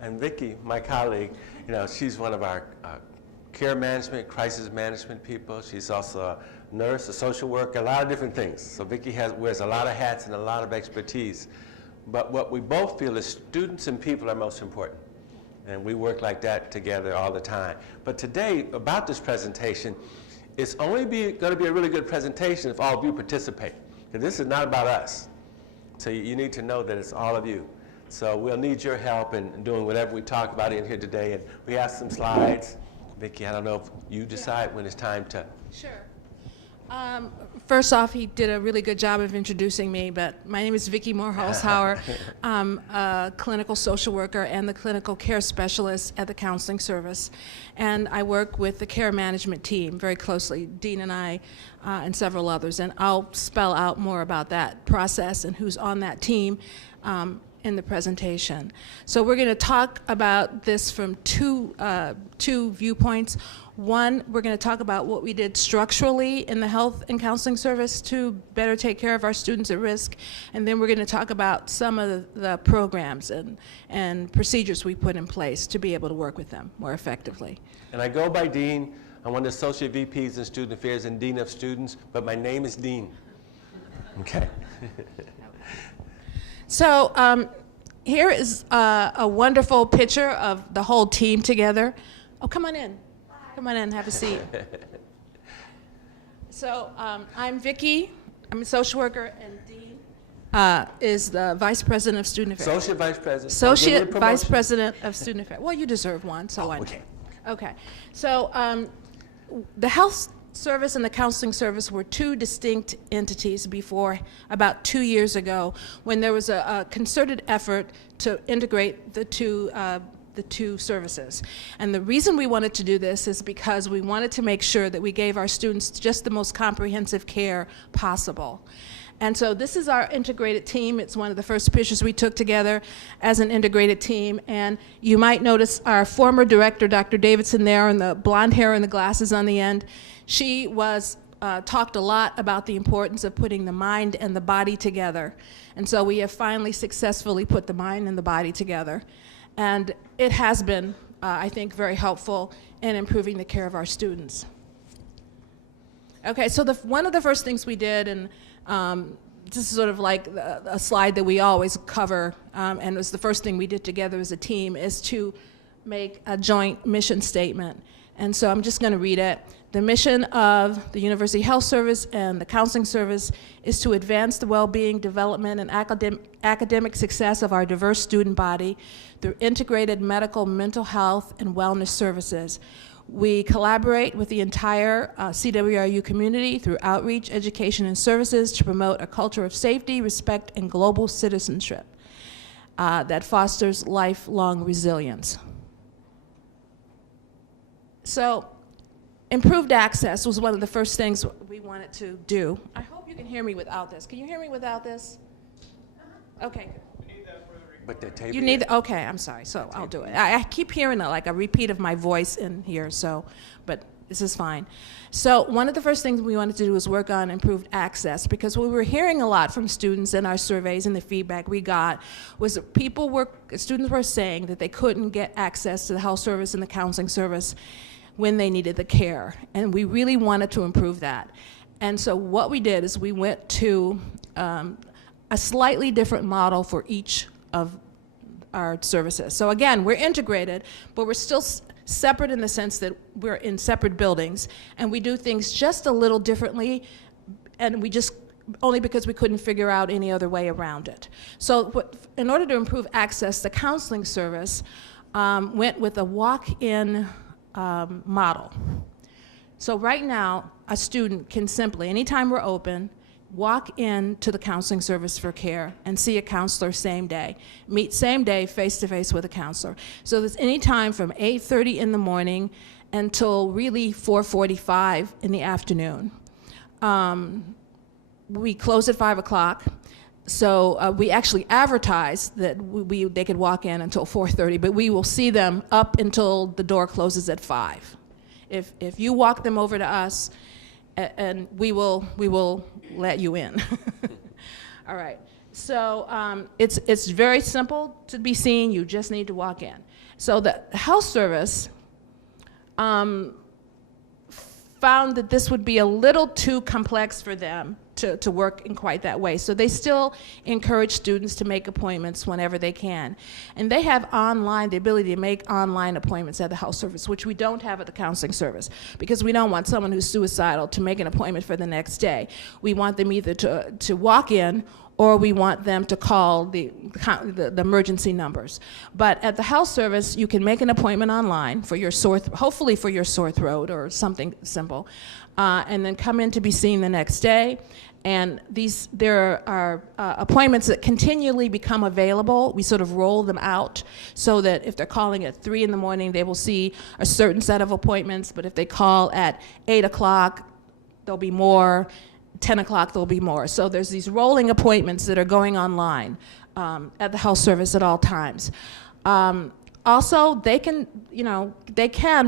And Vicki, my colleague, she's one of our care management, crisis management people. She's also a nurse, a social worker, a lot of different things. So Vicki wears a lot of hats and a lot of expertise. But what we both feel is students and people are most important. And we work like that together all the time. But today, about this presentation, it's only going to be a really good presentation if all of you participate. Because this is not about us. So you need to know that it's all of you. So we'll need your help in doing whatever we talk about in here today. And we have some slides. Vicki, I don't know if you decide when it's time to. Sure. First off, he did a really good job of introducing me, but my name is Vicki Moore-Holzhauer. I'm a clinical social worker and the clinical care specialist at the counseling service. And I work with the care management team very closely, Dean and I, and several others. And I'll spell out more about that process and who's on that team in the presentation. So we're going to talk about this from two viewpoints. One, we're going to talk about what we did structurally in the health and counseling service to better take care of our students at risk. And then we're going to talk about some of the programs and procedures we put in place to be able to work with them more effectively. And I go by Dean. I'm one of the associate VPs in student affairs and Dean of students, but my name is Dean. Okay. So here is a wonderful picture of the whole team together. Oh, come on in. Come on in, have a seat. So I'm Vicki. I'm a social worker, and Dean is the Vice President of Student Affairs. Associate Vice President. Associate Vice President of Student Affairs. Well, you deserve one, so why not? Okay. Okay. So the health service and the counseling service were two distinct entities before about 2 years ago, when there was a concerted effort to integrate the two services. And the reason we wanted to do this is because we wanted to make sure that we gave our students just the most comprehensive care possible. And so this is our integrated team. It's one of the first pictures we took together as an integrated team. And you might notice our former director, Dr. Davidson, there, and the blonde hair and the glasses on the end. She talked a lot about the importance of putting the mind and the body together. And so we have finally successfully put the mind and the body together. And it has been, I think, very helpful in improving the care of our students. Okay, so one of the first things we did, and this is sort of like a slide that we always cover, and it was the first thing we did together as a team, is to make a joint mission statement. And so I'm just going to read it. The mission of the University Health Service and the Counseling Service is to advance the well-being, development, and academic success of our diverse student body through integrated medical, mental health, and wellness services. We collaborate with the entire CWRU community through outreach, education, and services to promote a culture of safety, respect, and global citizenship that fosters lifelong resilience. So, improved access was one of the first things we wanted to do. I hope you can hear me without this. Can you hear me without this? Okay. We need that for the but the tape. You need, okay, I'm sorry, so I'll do it. I keep hearing like a repeat of my voice in here, so, but this is fine. So one of the first things we wanted to do was work on improved access, because what we were hearing a lot from students in our surveys and the feedback we got was that students were saying that they couldn't get access to the health service and the counseling service when they needed the care, and we really wanted to improve that. And so what we did is we went to a slightly different model for each of our services. So again, we're integrated, but we're still separate in the sense that we're in separate buildings, and we do things just a little differently, and only because we couldn't figure out any other way around it. So in order to improve access, the counseling service went with a walk-in model. So right now, a student can simply, anytime we're open, walk in to the counseling service for care and see a counselor same day. Meet same day, face-to-face with a counselor. So there's any time from 8:30 in the morning until really 4:45 in the afternoon. We close at 5 o'clock. So we actually advertise that they could walk in until 4:30, but we will see them up until the door closes at 5. If you walk them over to us, and we will let you in. All right. So it's very simple to be seen. You just need to walk in. So the health service found that this would be a little too complex for them to work in quite that way. So they still encourage students to make appointments whenever they can. And they have the ability to make online appointments at the health service, which we don't have at the counseling service, because we don't want someone who's suicidal to make an appointment for the next day. We want them either to walk in, or we want them to call the emergency numbers. But at the health service, you can make an appointment online for your hopefully for your sore throat or something simple, and then come in to be seen the next day. And there are appointments that continually become available. We sort of roll them out so that if they're calling at 3 in the morning, they will see a certain set of appointments. But if they call at 8 o'clock, there'll be more. 10 o'clock, there'll be more. So there's these rolling appointments that are going online at the health service at all times. Also, they can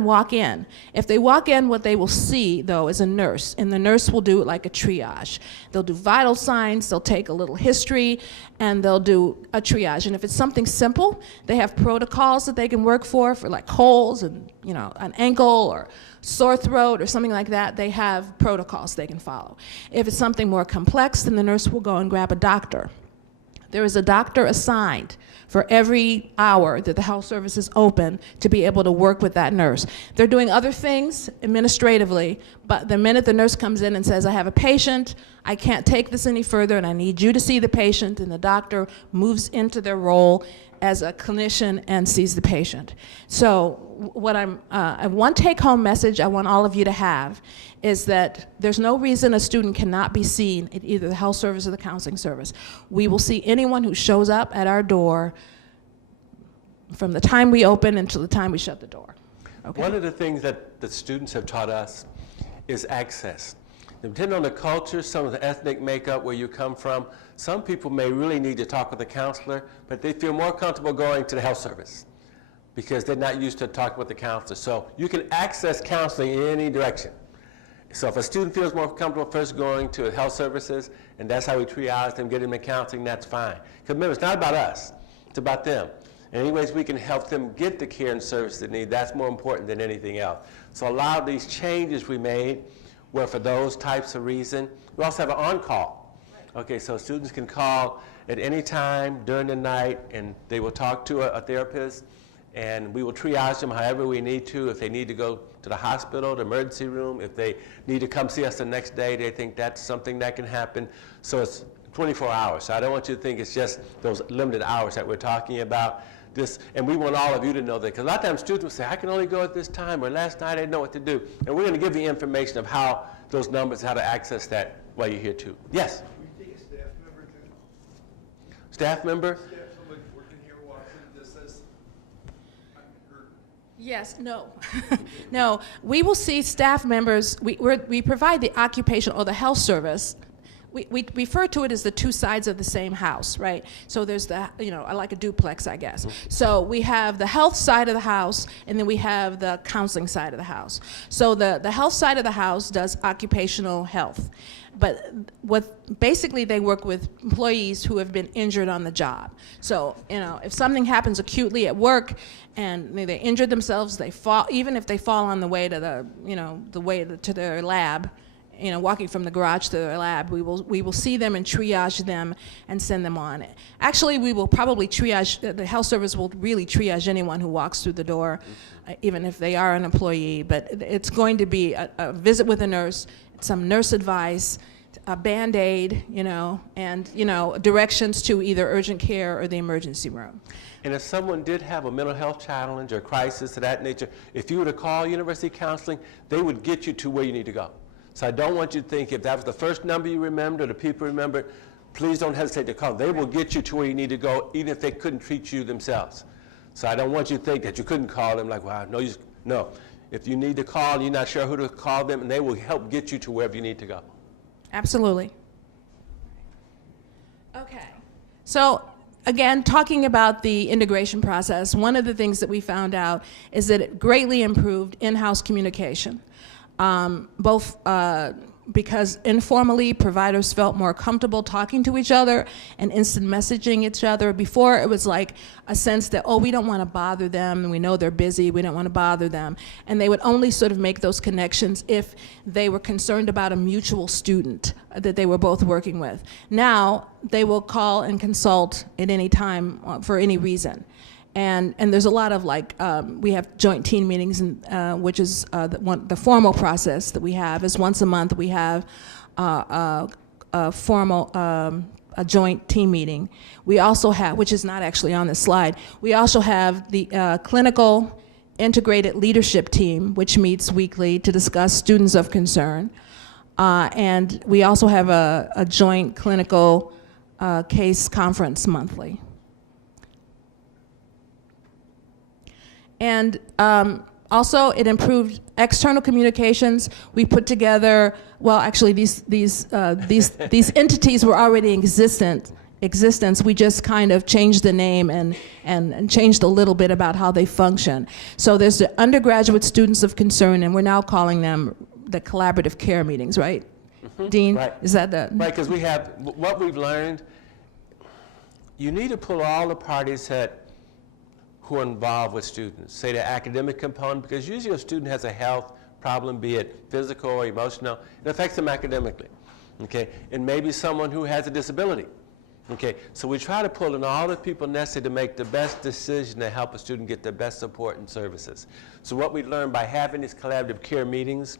walk in. If they walk in, what they will see, though, is a nurse, and the nurse will do it like a triage. They'll do vital signs, they'll take a little history, and they'll do a triage. And if it's something simple, they have protocols that they can work for like colds and, an ankle or sore throat or something like that. They have protocols they can follow. If it's something more complex, then the nurse will go and grab a doctor. There is a doctor assigned for every hour that the health service is open to be able to work with that nurse. They're doing other things administratively, but the minute the nurse comes in and says, I have a patient, I can't take this any further, and I need you to see the patient, and the doctor moves into their role as a clinician and sees the patient. So what one take-home message I want all of you to have is that there's no reason a student cannot be seen at either the health service or the counseling service. We will see anyone who shows up at our door from the time we open until the time we shut the door. Okay? One of the things that the students have taught us is access. Depending on the culture, some of the ethnic makeup, where you come from, some people may really need to talk with a counselor, but they feel more comfortable going to the health service because they're not used to talking with the counselor. So you can access counseling in any direction. So if a student feels more comfortable first going to health services, and that's how we triage them, get them in counseling, that's fine. Because remember, it's not about us, it's about them. And any ways we can help them get the care and service they need, that's more important than anything else. So a lot of these changes we made were for those types of reasons. We also have an on-call. Okay, so students can call at any time during the night, and they will talk to a therapist, and we will triage them however we need to. If they need to go to the hospital, the emergency room, if they need to come see us the next day, they think that's something that can happen. So it's 24 hours. So I don't want you to think it's just those limited hours that we're talking about. And we want all of you to know that, because a lot of times students will say, I can only go at this time, or last night I didn't know what to do. And we're going to give you information of how those numbers, how to access that while you're here too. Yes? We take a staff member too. Staff member? Staff, somebody working here walks in, just says, I'm hurt. Yes, no. No, we will see staff members. We provide the occupational or the health service. We refer to it as the two sides of the same house, right? So there's like a duplex, I guess. So we have the health side of the house, and then we have the counseling side of the house. So the health side of the house does occupational health. But basically they work with employees who have been injured on the job. So, if something happens acutely at work and they injured themselves, they fall, even if they fall on the way to to their lab, walking from the garage to their lab, we will see them and triage them and send them on. Actually, we will probably triage, the health service will really triage anyone who walks through the door, even if they are an employee. But it's going to be a visit with a nurse, some nurse advice, a Band-Aid, and directions to either urgent care or the emergency room. And if someone did have a mental health challenge or crisis of that nature, if you were to call University Counseling, they would get you to where you need to go. So I don't want you to think if that was the first number you remembered or the people remembered, please don't hesitate to call. They will get you to where you need to go, even if they couldn't treat you themselves. So I don't want you to think that you couldn't call them like, wow, no. If you need to call and you're not sure who to call them, and they will help get you to wherever you need to go. Absolutely. Okay. So again, talking about the integration process, one of the things that we found out is that it greatly improved in-house communication. Both because informally providers felt more comfortable talking to each other and instant messaging each other. Before, it was like a sense that, oh, we don't want to bother them, and we know they're busy, we don't want to bother them. And they would only sort of make those connections if they were concerned about a mutual student that they were both working with. Now, they will call and consult at any time for any reason. And there's a lot of we have joint team meetings, which is the formal process that we have is once a month we have a formal a joint team meeting. We also have, which is not actually on this slide, we also have the clinical integrated leadership team, which meets weekly to discuss students of concern. And we also have a joint clinical case conference monthly. And also, it improved external communications. We put together, well, actually, these entities were already in existence. We just kind of changed the name and changed a little bit about how they function. So there's the undergraduate students of concern, and we're now calling them the collaborative care meetings, right? Mm-hmm. Dean, right. Is that the? Right, because we have, what we've learned, you need to pull all the parties who are involved with students, say the academic component, because usually a student has a health problem, be it physical or emotional, it affects them academically, okay? And maybe someone who has a disability, okay? So we try to pull in all the people necessary to make the best decision to help a student get the best support and services. So what we learned by having these collaborative care meetings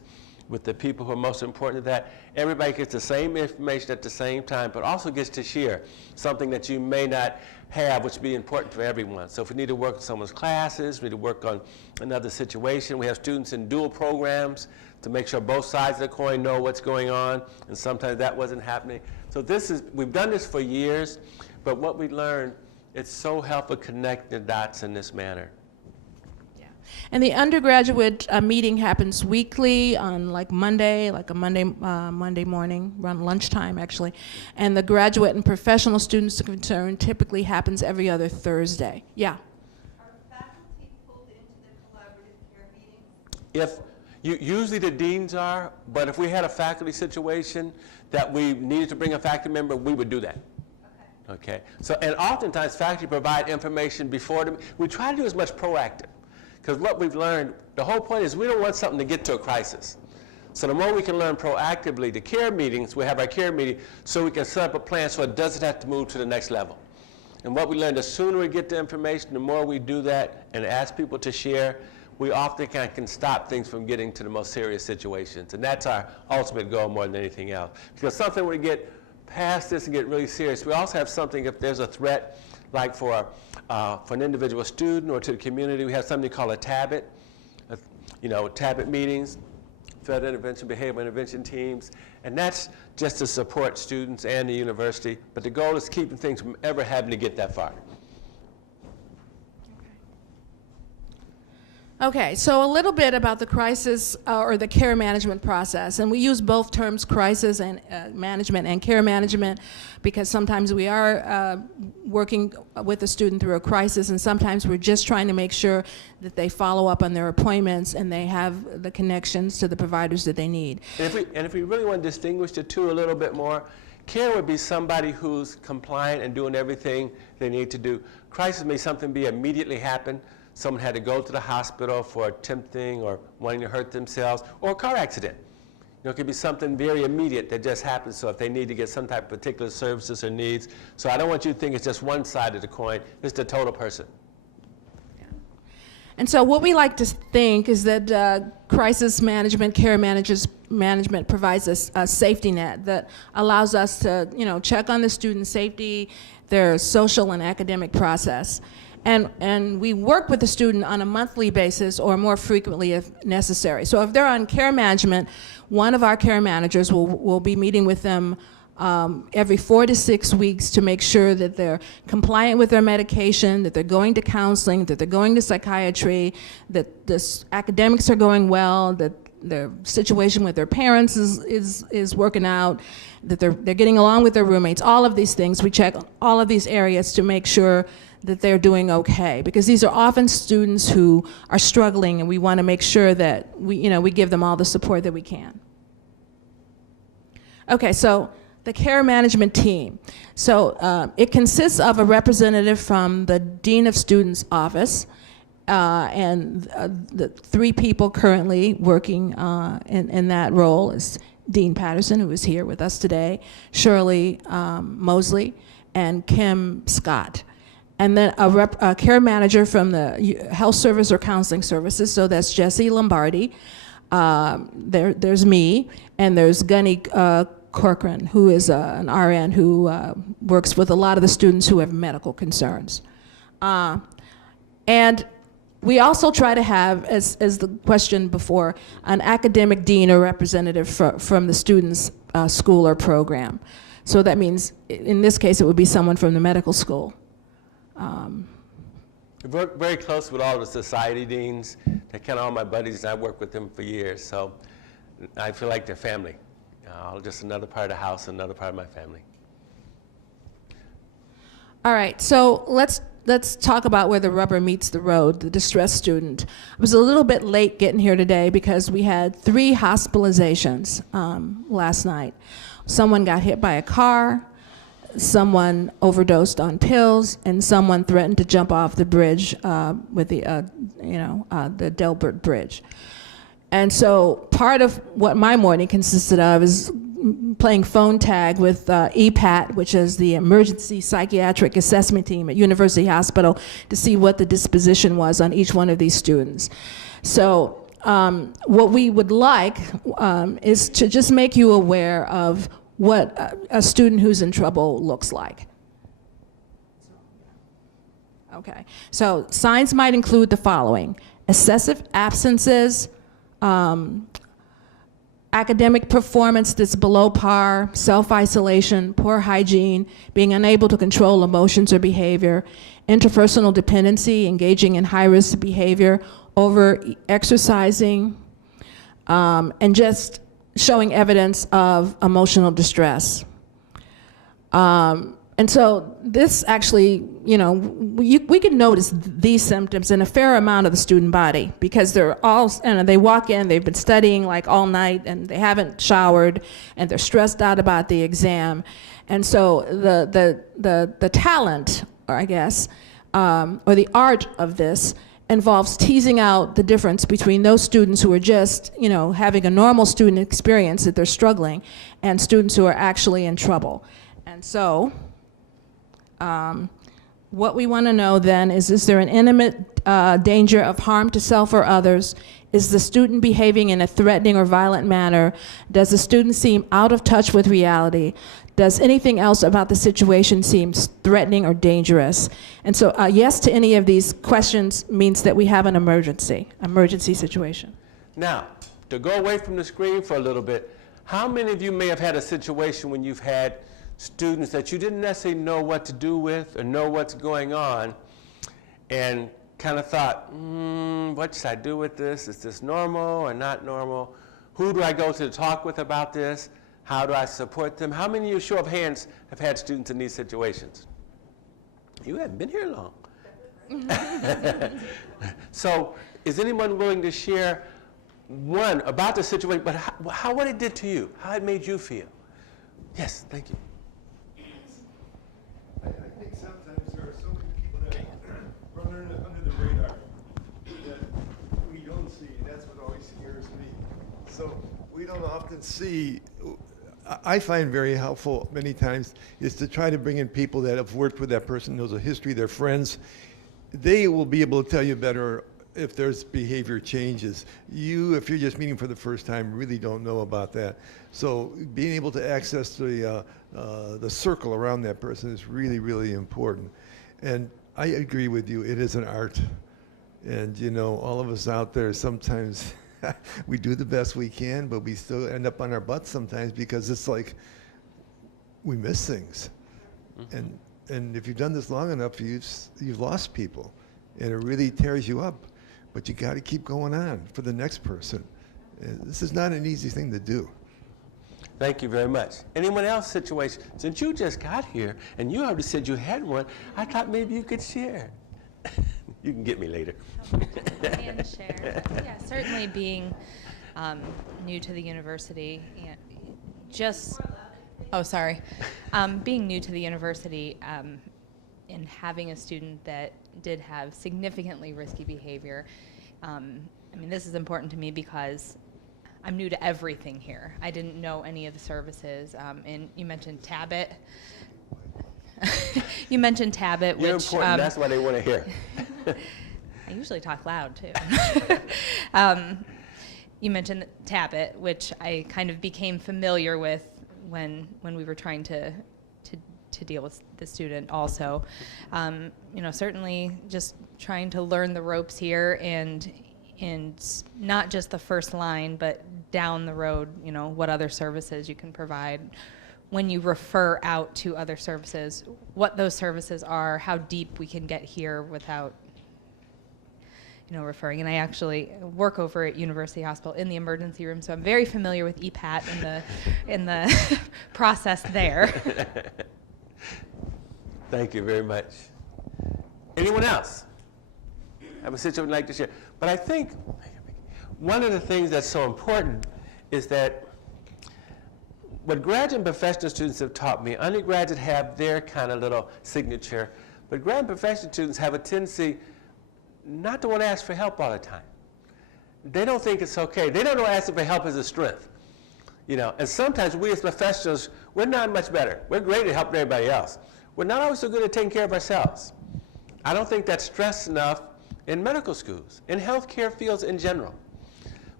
with the people who are most important to that, everybody gets the same information at the same time, but also gets to share something that you may not have, which would be important for everyone. So if we need to work on someone's classes, we need to work on another situation. We have students in dual programs to make sure both sides of the coin know what's going on, and sometimes that wasn't happening. So we've done this for years, but what we learned, it's so helpful connecting the dots in this manner. And the undergraduate meeting happens weekly on Monday morning, around lunchtime actually. And the graduate and professional students of concern typically happens every other Thursday. Yeah? Are faculty pulled into the collaborative care meetings? Usually the deans are, but if we had a faculty situation that we needed to bring a faculty member, we would do that. Okay. So, and oftentimes faculty provide information before them. We try to do as much proactive. Because what we've learned, the whole point is we don't want something to get to a crisis. So the more we can learn proactively, the care meetings, we have our care meeting, so we can set up a plan so it doesn't have to move to the next level. And what we learned, the sooner we get the information, the more we do that and ask people to share, we often can stop things from getting to the most serious situations. And that's our ultimate goal more than anything else. Because something would get past this and get really serious. We also have something, if there's a threat, like for an individual student or to the community, we have something called a TABIT, TABIT meetings, Threat Intervention, Behavior Intervention teams, and that's just to support students and the university, but the goal is keeping things from ever having to get that far. Okay, so a little bit about the crisis or the care management process. And we use both terms, crisis and management and care management, because sometimes we are working with a student through a crisis, and sometimes we're just trying to make sure that they follow up on their appointments and they have the connections to the providers that they need. And if we really want to distinguish the two a little bit more, care would be somebody who's compliant and doing everything they need to do. Crisis may something be immediately happen. Someone had to go to the hospital for attempting or wanting to hurt themselves, or a car accident. It could be something very immediate that just happens, so if they need to get some type of particular services or needs. So I don't want you to think it's just one side of the coin, it's the total person. And so what we like to think is that crisis management, care management provides us a safety net that allows us to, check on the student's safety, their social and academic process. And we work with the student on a monthly basis or more frequently if necessary. So if they're on care management, one of our care managers will be meeting with them every 4 to 6 weeks to make sure that they're compliant with their medication, that they're going to counseling, that they're going to psychiatry, that the academics are going well, that their situation with their parents is working out, that they're getting along with their roommates, all of these things. We check all of these areas to make sure that they're doing okay, because these are often students who are struggling, and we want to make sure that we give them all the support that we can. Okay, so the care management team. So it consists of a representative from the Dean of Students office, and the 3 people currently working in that role is Dean Patterson, who is here with us today, Shirley Mosley, and Kim Scott. And then a care manager from the health service or counseling services, so that's Jesse Lombardi. There's me, and there's Gunny Corcoran, who is an RN who works with a lot of the students who have medical concerns. And we also try to have, as the question before, an academic dean or representative from the student's school or program. So that means, in this case, it would be someone from the medical school. I work very close with all the society deans. They're kind of all my buddies, and I work with them for years, so I feel like they're family. Just another part of the house, another part of my family. All right, so let's talk about where the rubber meets the road, the distressed student. I was a little bit late getting here today because we had 3 hospitalizations last night. Someone got hit by a car, someone overdosed on pills, and someone threatened to jump off the bridge with the Delbert Bridge. And so part of what my morning consisted of is playing phone tag with EPAT, which is the Emergency Psychiatric Assessment Team at University Hospital, to see what the disposition was on each one of these students. So what we would like is to just make you aware of what a student who's in trouble looks like. Okay, so signs might include the following: excessive absences, academic performance that's below par, self-isolation, poor hygiene, being unable to control emotions or behavior, interpersonal dependency, engaging in high-risk behavior, over-exercising, and just showing evidence of emotional distress. And so this actually, we can notice these symptoms in a fair amount of the student body, because they're all, they walk in, they've been studying like all night, and they haven't showered, and they're stressed out about the exam. And so the talent, or I guess, or the art of this involves teasing out the difference between those students who are just, having a normal student experience that they're struggling, and students who are actually in trouble. And so, what we want to know then is there an imminent danger of harm to self or others? Is the student behaving in a threatening or violent manner? Does the student seem out of touch with reality? Does anything else about the situation seem threatening or dangerous? And so yes to any of these questions means that we have an emergency situation. Now, to go away from the screen for a little bit, how many of you may have had a situation when you've had students that you didn't necessarily know what to do with or know what's going on, and kind of thought, what should I do with this? Is this normal or not normal? Who do I go to talk with about this? How do I support them? How many of you, show of hands, have had students in these situations? You haven't been here long. So is anyone willing to share one about the situation, but how what it did to you, how it made you feel? Yes, thank you. I think sometimes there are so many people that run under the radar that we don't see. That's what always scares me. So we don't often see. I find very helpful many times is to try to bring in people that have worked with that person, knows a history, their friends. They will be able to tell you better if there's behavior changes. You, if you're just meeting for the first time, really don't know about that. So being able to access the circle around that person is really, really important. And I agree with you, it is an art. And all of us out there sometimes we do the best we can, but we still end up on our butts sometimes because it's like we miss things. Mm-hmm. And if you've done this long enough, you've lost people, and it really tears you up. But you got to keep going on for the next person. And this is not an easy thing to do. Thank you very much. Anyone else situation? Since you just got here and you already said you had one, I thought maybe you could share. You can get me later. And share. Yeah, certainly being new to the university, just Oh, sorry. Being new to the university and having a student that did have significantly risky behavior, I mean, this is important to me because I'm new to everything here. I didn't know any of the services. And you mentioned Tabit. You mentioned Tabit, You're which... important. That's what they want to hear. I usually talk loud, too. You mentioned Tabit, which I kind of became familiar with when we were trying to deal with the student also. You know, certainly just trying to learn the ropes here and not just the first line, but down the road, you know, what other services you can provide when you refer out to other services, what those services are, how deep we can get here without, you know, referring. And I actually work over at University Hospital in the emergency room, so I'm very familiar with EPAT and the process there. Thank you very much. Anyone else have a situation like to share? But I think one of the things that's so important is that what graduate and professional students have taught me, undergraduates have their kind of little signature, but graduate and professional students have a tendency not to want to ask for help all the time. They don't think it's okay. They don't know asking for help is a strength. You know, and sometimes we as professionals, we're not much better. We're great at helping everybody else. We're not always so good at taking care of ourselves. I don't think that's stressed enough in medical schools, in healthcare fields in general.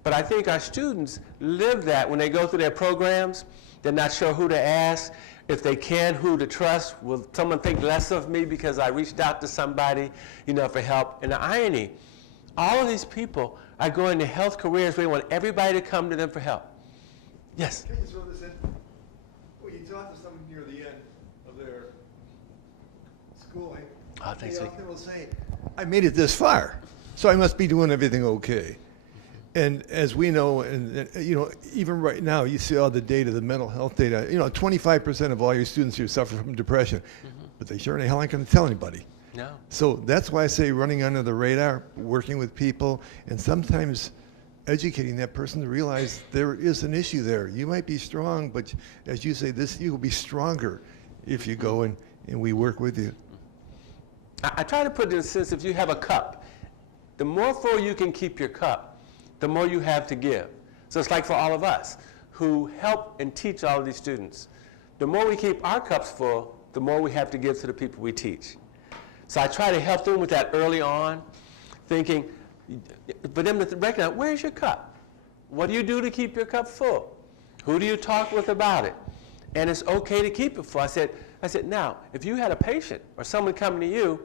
But I think our students live that when they go through their programs. They're not sure who to ask. If they can, who to trust. Will someone think less of me because I reached out to somebody, you know, for help? And the irony, all of these people are going to health careers where they want everybody to come to them for help. Yes? Can you throw this in? When you talk to someone near the end of their schooling, Oh, thanks, they Vic. often will say, I made it this far, so I must be doing everything okay. And as we know, and you know, even right now, you see all the data, the mental health data. You know, 25% of all your students here suffer from depression, but they sure in the hell aren't going to tell anybody. No. So that's why I say running under the radar, working with people, and sometimes educating that person to realize there is an issue there. You might be strong, but as you say, you will be stronger if you go and we work with you. I try to put it in a sense, if you have a cup, the more full you can keep your cup, the more you have to give. So it's like for all of us who help and teach all of these students. The more we keep our cups full, the more we have to give to the people we teach. So I try to help them with that early on, thinking, for them to recognize, where's your cup? What do you do to keep your cup full? Who do you talk with about it? And it's okay to keep it full. I said, now, if you had a patient or someone coming to you,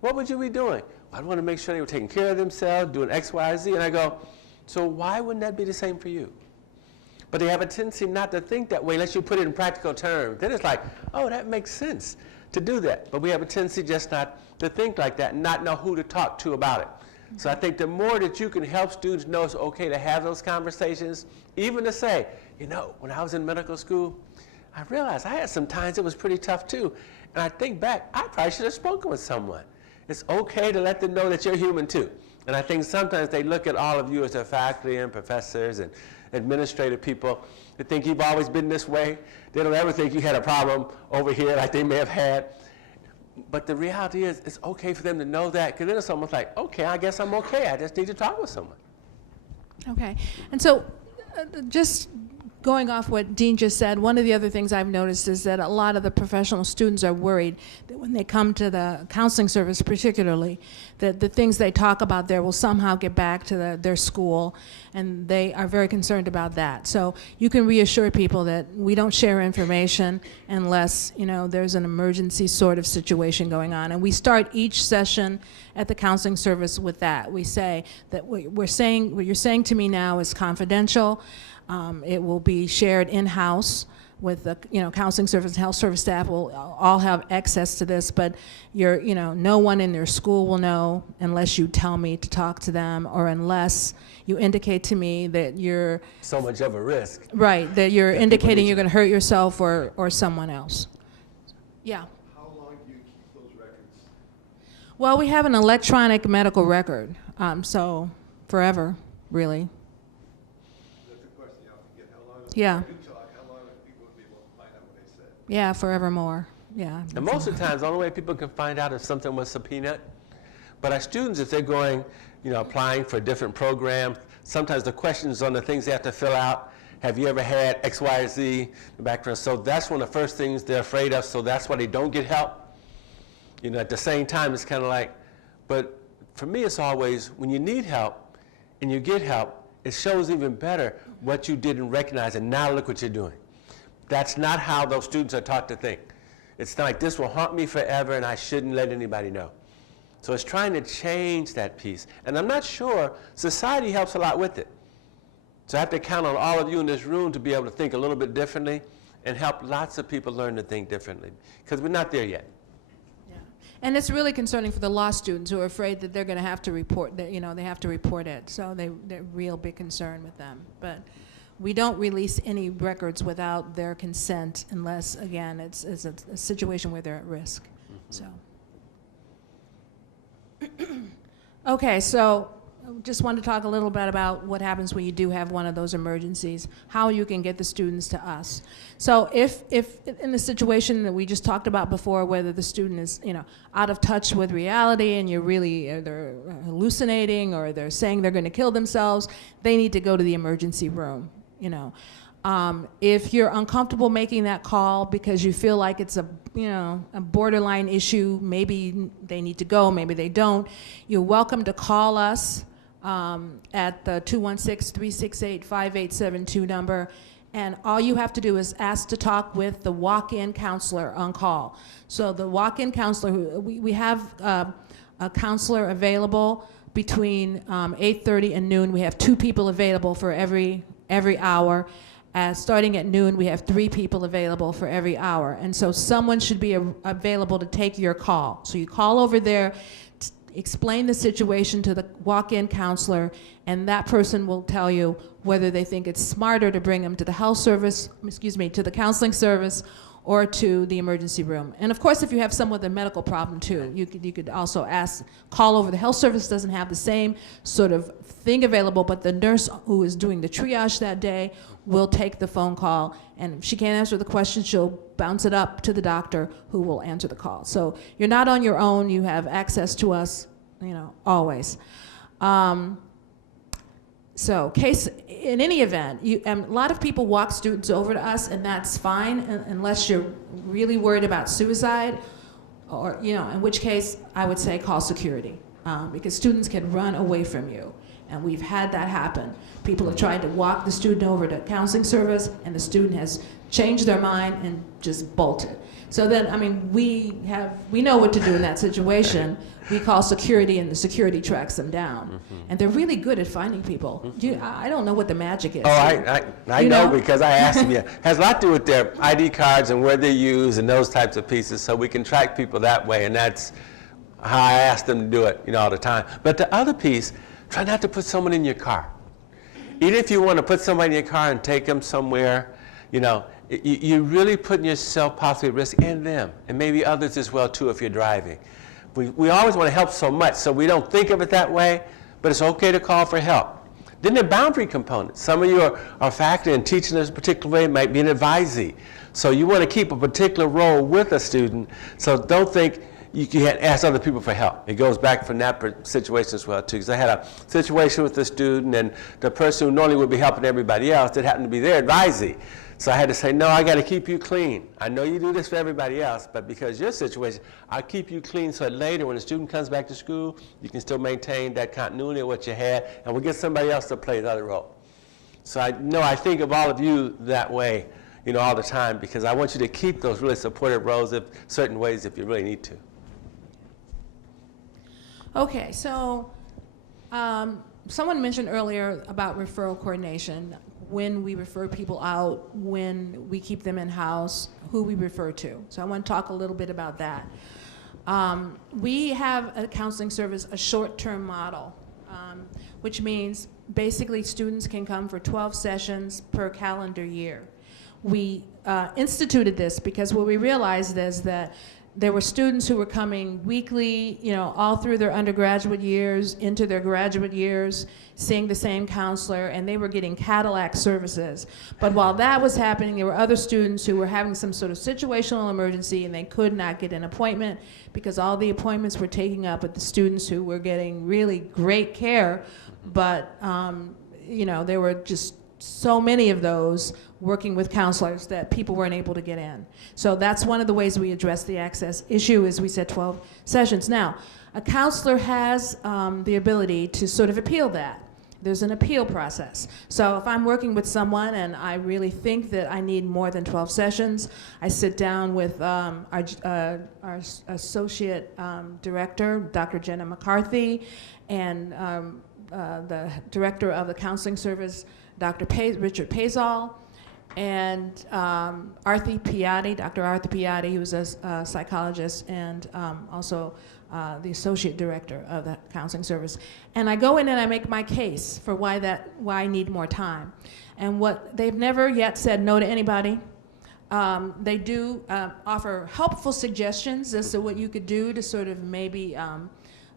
what would you be doing? I'd want to make sure they were taking care of themselves, doing X, Y, Z. And I go, so why wouldn't that be the same for you? But they have a tendency not to think that way unless you put it in practical terms. Then it's like, oh, that makes sense to do that. But we have a tendency just not to think like that and not know who to talk to about it. So I think the more that you can help students know it's okay to have those conversations, even to say, you know, when I was in medical school, I realized I had some times it was pretty tough too. And I think back, I probably should have spoken with someone. It's okay to let them know that you're human too. And I think sometimes they look at all of you as their faculty and professors and administrative people. They think you've always been this way. They don't ever think you had a problem over here like they may have had. But the reality is, it's okay for them to know that, because then it's almost like, okay, I guess I'm okay. I just need to talk with someone. Okay. And so just going off what Dean just said, one of the other things I've noticed is that a lot of the professional students are worried that when they come to the counseling service particularly, that the things they talk about there will somehow get back to their school, and they are very concerned about that. So you can reassure people that we don't share information unless, you know, there's an emergency sort of situation going on. And we start each session at the counseling service with that. We say that what you're saying to me now is confidential. It will be shared in-house with the, you know, counseling service and health service staff will all have access to this, but no one in their school will know unless you tell me to talk to them, or unless you indicate to me that you're So much of a risk. right, that you're indicating you're going to hurt yourself or someone else. Yeah. How long do you keep those records? Well, we have an electronic medical record, so forever, really. That's a question you often get. How long Yeah. do you talk? How long do people be able to find out what they Yeah, forevermore. Yeah. And most of the times, the only way people can find out if something was subpoenaed. But our students, if they're going, applying for different programs, sometimes the questions on the things they have to fill out, have you ever had X, Y, or Z, the background? So that's one of the first things they're afraid of, so that's why they don't get help. At the same time, it's kind of like, but for me, it's always, when you need help and you get help, it shows even better what you didn't recognize, and now look what you're doing. That's not how those students are taught to think. It's not like, this will haunt me forever and I shouldn't let anybody know. So it's trying to change that piece. And I'm not sure society helps a lot with it. So I have to count on all of you in this room to be able to think a little bit differently and help lots of people learn to think differently, because we're not there yet. Yeah. And it's really concerning for the law students who are afraid that they're going to have to report, that, they have to report it. So they're real big concern with them. But we don't release any records without their consent unless, again, it's a situation where they're at risk. So. Okay, so just want to talk a little bit about what happens when you do have one of those emergencies, how you can get the students to us. So if in the situation that we just talked about before, whether the student is, out of touch with reality and they're hallucinating or they're saying they're going to kill themselves, they need to go to the emergency room, If you're uncomfortable making that call because you feel like it's a borderline issue, maybe they need to go, maybe they don't, you're welcome to call us at the 216-368-5872 number, and all you have to do is ask to talk with the walk-in counselor on call. So the walk-in counselor, we have a counselor available between 8:30 and noon. We have 2 people available for every hour. Starting at noon, we have 3 people available for every hour. And so someone should be available to take your call. So you call over there, explain the situation to the walk-in counselor, and that person will tell you whether they think it's smarter to bring them to the health service, to the counseling service, or to the emergency room. And of course, if you have someone with a medical problem too, you could also call over. The health service doesn't have the same sort of thing available, but the nurse who is doing the triage that day will take the phone call, and if she can't answer the question, she'll bounce it up to the doctor who will answer the call. So you're not on your own. You have access to us, always. So in any event, a lot of people walk students over to us, and that's fine unless you're really worried about suicide, or, in which case I would say call security, because students can run away from you. And we've had that happen. People have tried to walk the student over to counseling service, and the student has changed their mind and just bolted. So then, we know what to do in that situation. We call security, and the security tracks them down. And they're really good at finding people. I don't know what the magic is. Oh, I know, because I asked them. Yeah, it has a lot to do with their ID cards and where they're used and those types of pieces, so we can track people that way, and that's how I ask them to do it, all the time. But the other piece, try not to put someone in your car. Even if you want to put somebody in your car and take them somewhere, you're really putting yourself possibly at risk, and them, and maybe others as well too if you're driving. We always want to help so much, so we don't think of it that way, but it's okay to call for help. Then the boundary component. Some of you are faculty and teaching in a particular way, might be an advisee. So you want to keep a particular role with a student, so don't think you can't ask other people for help. It goes back from that situation as well too. Because I had a situation with a student, and the person who normally would be helping everybody else, that happened to be their advisee. So I had to say, no, I got to keep you clean. I know you do this for everybody else, but because your situation, I'll keep you clean so that later when the student comes back to school, you can still maintain that continuity of what you had, and we'll get somebody else to play the other role. So I think of all of you that way, all the time, because I want you to keep those really supportive roles in certain ways if you really need to. Okay, so someone mentioned earlier about referral coordination, when we refer people out, when we keep them in-house, who we refer to. So I want to talk a little bit about that. We have a counseling service, a short-term model, which means basically students can come for 12 sessions per calendar year. We instituted this because what we realized is that there were students who were coming weekly, you know, all through their undergraduate years, into their graduate years, seeing the same counselor, and they were getting Cadillac services. But while that was happening, there were other students who were having some sort of situational emergency, and they could not get an appointment because all the appointments were taking up with the students who were getting really great care. But, you know, there were just so many of those working with counselors that people weren't able to get in. So that's one of the ways we address the access issue is we said 12 sessions. Now, a counselor has the ability to sort of appeal that. There's an appeal process. So if I'm working with someone and I really think that I need more than 12 sessions, I sit down with our associate director, Dr. Jenna McCarthy, and the director of the counseling service, Dr. Richard Pazal, and Arthi Piatti, Dr. Arthi Piatti, who was a psychologist and also the associate director of the counseling service. And I go in and I make my case for why I need more time. And what they've never yet said no to anybody. They do offer helpful suggestions as to what you could do to sort of maybe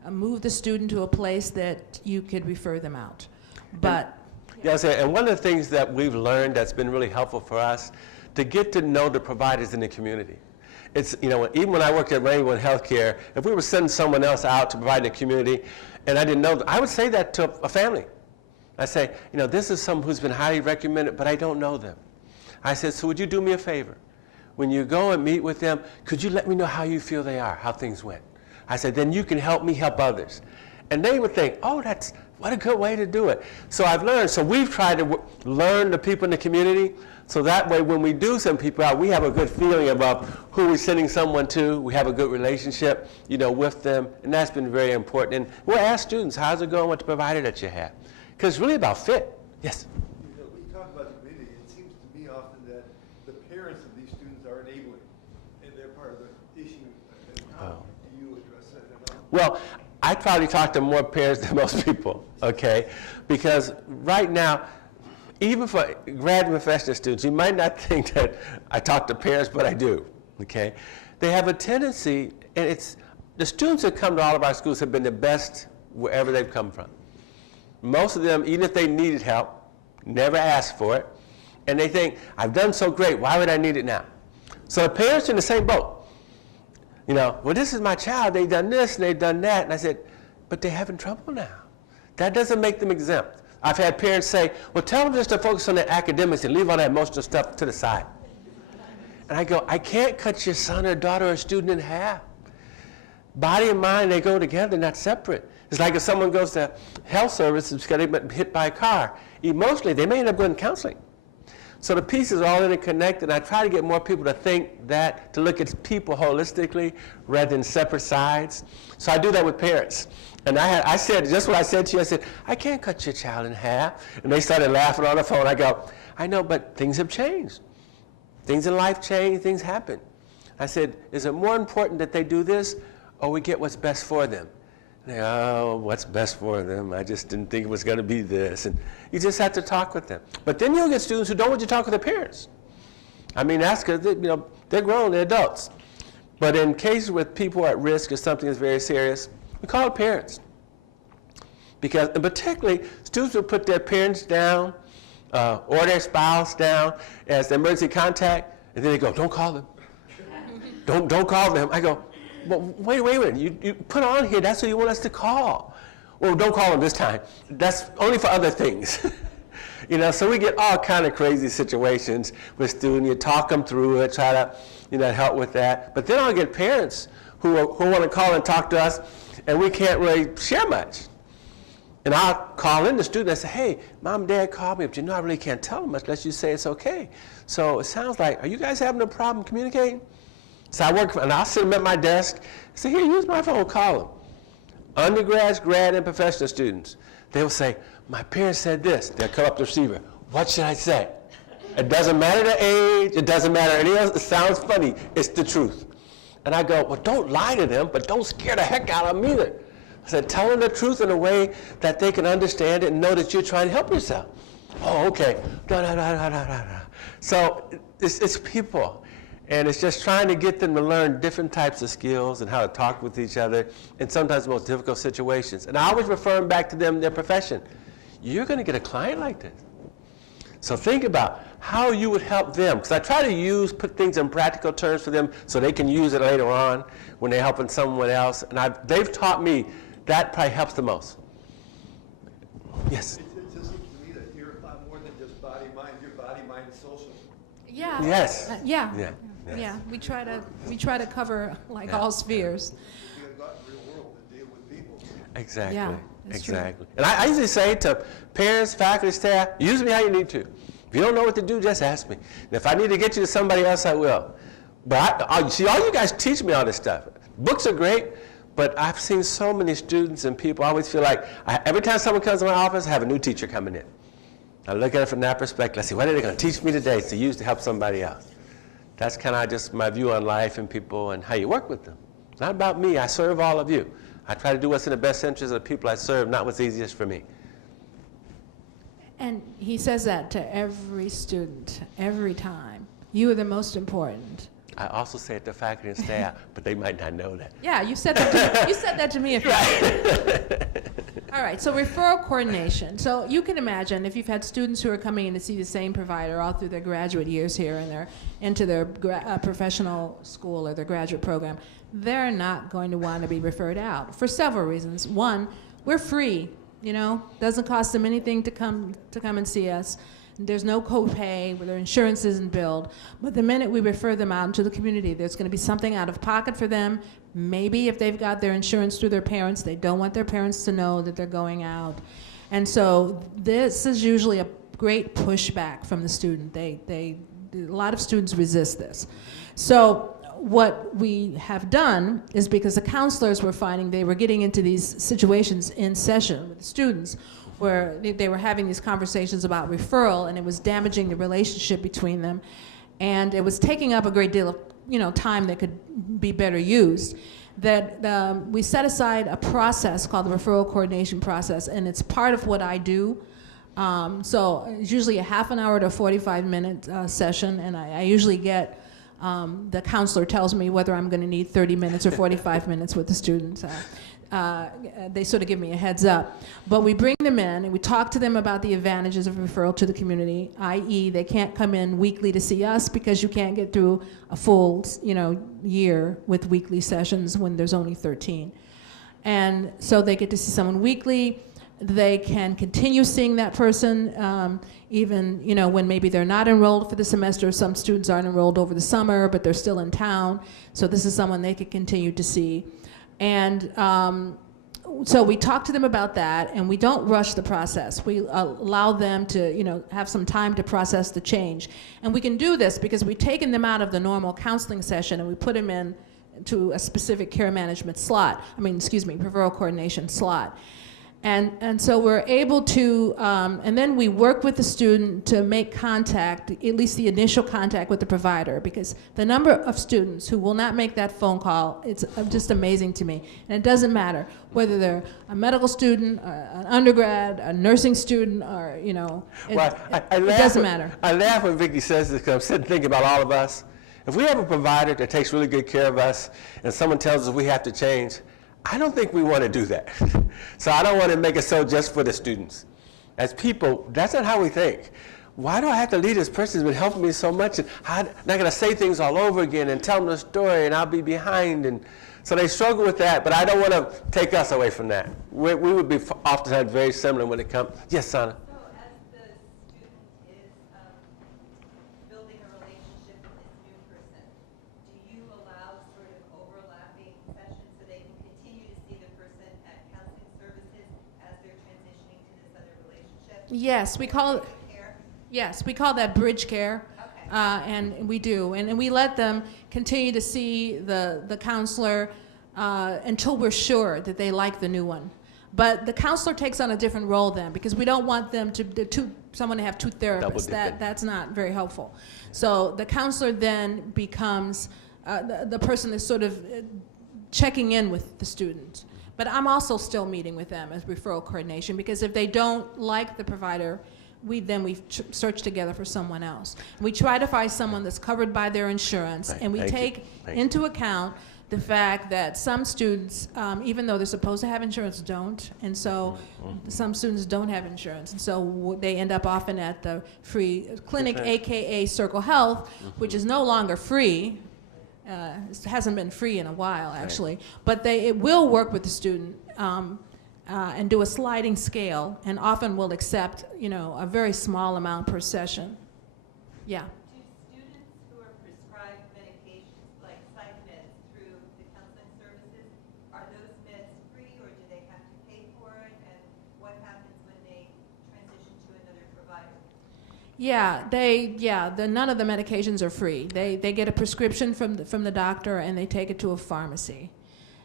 move the student to a place that you could refer them out. But yes, and one of the things that we've learned that's been really helpful for us to get to know the providers in the community. It's, you know, even when I worked at Rainbow Healthcare, if we were sending someone else out to provide in the community, and I didn't know them, I would say that to a family. I say, you know, this is someone who's been highly recommended, but I don't know them. I said, so would you do me a favor? When you go and meet with them, could you let me know how you feel they are, how things went? I said, then you can help me help others. And they would think, oh, what a good way to do it. So I've learned, so we've tried to learn the people in the community, so that way when we do send people out, we have a good feeling about who we're sending someone to, we have a good relationship, you know, with them, and that's been very important. And we'll ask students, how's it going with the provider that you have? Because it's really about fit. Yes? You know, we talk about the community. It seems to me often that the parents of these students are enabling, and they're part of the issue. How do you address that at all? Well, I probably talk to more parents than most people, okay? Because right now, even for grad and professional students, you might not think that I talk to parents, but I do, okay? They have a tendency, and it's, the students that come to all of our schools have been the best wherever they've come from. Most of them, even if they needed help, never asked for it, and they think, I've done so great, why would I need it now? So the parents are in the same boat. You know, well, this is my child, they've done this and they've done that, and I said, but they're having trouble now. That doesn't make them exempt. I've had parents say, well, tell them just to focus on their academics and leave all that emotional stuff to the side. And I go, I can't cut your son or daughter or student in half. Body and mind, they go together, not separate. It's like if someone goes to health services because they've been hit by a car. Emotionally, they may end up going to counseling. So the pieces are all interconnected, and I try to get more people to think that, to look at people holistically rather than separate sides. So I do that with parents. And I said, just what I said to you, I said, I can't cut your child in half. And they started laughing on the phone. I go, I know, but things have changed. Things in life change, things happen. I said, is it more important that they do this, or we get what's best for them? And they go, oh, what's best for them? I just didn't think it was going to be this. And you just have to talk with them. But then you'll get students who don't want you to talk with their parents. I mean, that's because they're grown, they're adults. But in cases with people at risk or something that's very serious, we call the parents. Because, and particularly, students will put their parents down or their spouse down as the emergency contact, and then they go, don't call them. don't call them. I go, well, wait a minute. You put on here, that's who you want us to call. Well, don't call them this time. That's only for other things. You know, so we get all kind of crazy situations with students. You talk them through it, try to, help with that. But then I'll get parents who want to call and talk to us, and we can't really share much. And I'll call in the student and say, hey, mom and dad called me, but I really can't tell them much unless you say it's okay. So it sounds like, are you guys having a problem communicating? So I work, and I'll sit them at my desk, say, here, use my phone, call them. Undergrads, grad, and professional students. They will say, my parents said this. They'll come up the receiver. What should I say? It doesn't matter the age. It doesn't matter anything else. It sounds funny. It's the truth. And I go, well, don't lie to them, but don't scare the heck out of them either. I said, tell them the truth in a way that they can understand it and know that you're trying to help yourself. Oh, okay. So it's people. And it's just trying to get them to learn different types of skills and how to talk with each other in sometimes the most difficult situations. And I always refer them back to them, their profession. You're going to get a client like this. So think about how you would help them. Because I try to put things in practical terms for them so they can use it later on when they're helping someone else. And they've taught me that probably helps the most. Yes? It just seems to me that you're a lot more than just body, mind. Your body, mind, and social. Yeah. Yes. Yeah. Yeah. Yes. Yeah. We try to cover like all spheres. You got to go out in the real world and deal with people. Exactly. Yeah, that's true. Exactly. And I usually say to parents, faculty, staff, use me how you need to. If you don't know what to do, just ask me. And if I need to get you to somebody else, I will. But see, all you guys teach me all this stuff. Books are great, but I've seen so many students and people. I always feel like every time someone comes to my office, I have a new teacher coming in. I look at it from that perspective. I say, what are they going to teach me today to use to help somebody else? That's kind of just my view on life and people and how you work with them. It's not about me. I serve all of you. I try to do what's in the best interest of the people I serve, not what's easiest for me. And he says that to every student, every time. You are the most important. I also say it to faculty and staff, but they might not know that. Yeah, you said that to me a few times. All right, so referral coordination. So you can imagine if you've had students who are coming in to see the same provider all through their graduate years here and they're into their professional school or their graduate program, they're not going to want to be referred out for several reasons. One, we're free, doesn't cost them anything to come and see us. There's no copay, where their insurance isn't billed. But the minute we refer them out into the community, there's going to be something out of pocket for them. Maybe if they've got their insurance through their parents, they don't want their parents to know that they're going out. And so this is usually a great pushback from the student. A lot of students resist this. So what we have done is, because the counselors were finding they were getting into these situations in session with the students where they were having these conversations about referral, and it was damaging the relationship between them, and it was taking up a great deal of time that could be better used, that we set aside a process called the referral coordination process, and it's part of what I do. So it's usually a half an hour to 45-minute session, and I usually get the counselor tells me whether I'm going to need 30 minutes or 45 minutes with the students. They sort of give me a heads up. But we bring them in and we talk to them about the advantages of referral to the community, i.e. they can't come in weekly to see us because you can't get through a full year with weekly sessions when there's only 13. And so they get to see someone weekly. They can continue seeing that person even when maybe they're not enrolled for the semester. Some students aren't enrolled over the summer, but they're still in town. So this is someone they could continue to see. And so we talk to them about that, and we don't rush the process. We allow them to have some time to process the change. And we can do this because we've taken them out of the normal counseling session and we put them in to a specific care management slot. Referral coordination slot. And so we're able to, and then we work with the student to make contact, at least the initial contact with the provider, because the number of students who will not make that phone call, it's just amazing to me. And it doesn't matter whether they're a medical student, an undergrad, a nursing student, or, it doesn't matter. I laugh when Vicki says this because I'm sitting thinking about all of us. If we have a provider that takes really good care of us and someone tells us we have to change, I don't think we want to do that. So I don't want to make it so just for the students. As people, that's not how we think. Why do I have to lead this person who's been helping me so much? And I'm not going to say things all over again and tell them the story and I'll be behind. And so they struggle with that, but I don't want to take us away from that. We would be oftentimes very similar when it comes. Yes, Sana? So as the student is building a relationship with this new person, do you allow sort of overlapping sessions so they can continue to see the person at counseling services as they're transitioning to this other relationship? Yes, we call it. Care? Yes, we call that bridge care. Okay. And we do. And we let them continue to see the counselor until we're sure that they like the new one. But the counselor takes on a different role then, because we don't want them someone to have two therapists. That's not very helpful. So the counselor then becomes the person that's sort of checking in with the student. But I'm also still meeting with them as referral coordination, because if they don't like the provider, we search together for someone else. We try to find someone that's covered by their insurance, Right. and we Thank you. take Thank you. into account the fact that some students, even though they're supposed to have insurance, don't, and so some students don't have insurance, and so they end up often at the free clinic, Okay. AKA Circle Health, which is no longer free. It hasn't been free in a while, actually, but it will work with the student and do a sliding scale, and often will accept, a very small amount per session. Yeah. Do students who are prescribed medications like psych meds through the counseling services, are those meds free or do they have to pay for it? And what happens when they transition to another provider? None of the medications are free. They get a prescription from the doctor and they take it to a pharmacy.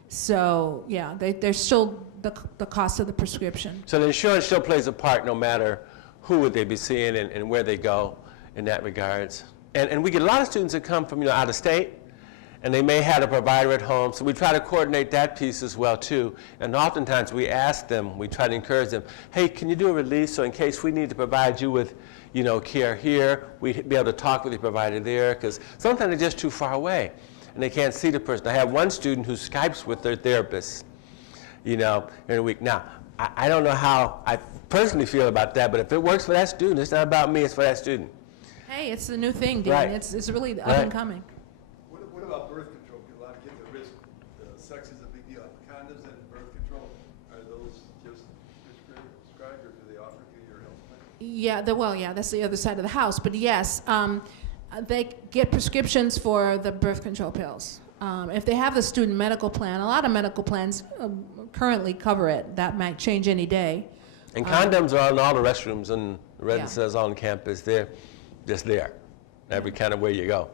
So there's still the cost of the prescription. So the insurance still plays a part no matter who would they be seeing and where they go in that regards. And we get a lot of students that come from out of state, and they may have a provider at home, so we try to coordinate that piece as well too. And oftentimes we ask them, we try to encourage them, hey, can you do a release so in case we need to provide you with care here, we'd be able to talk with the provider there, because sometimes they're just too far away and they can't see the person. I have one student who Skypes with their therapist, in a week. Now, I don't know how I personally feel about that, but if it works for that student, it's not about me, it's for that student. Hey, it's the new thing, Dean. Right. It's really up Right. and coming. What about birth control? Because a lot of kids are risk, sex is a big deal. Condoms and birth control, are those just prescribed or do they offer through your health plan? Yeah, that's the other side of the house. But yes, they get prescriptions for the birth control pills. If they have the student medical plan, a lot of medical plans currently cover it. That might change any day. And condoms are on all the restrooms and residences Yeah. on campus. They're just there, every kind of way you go.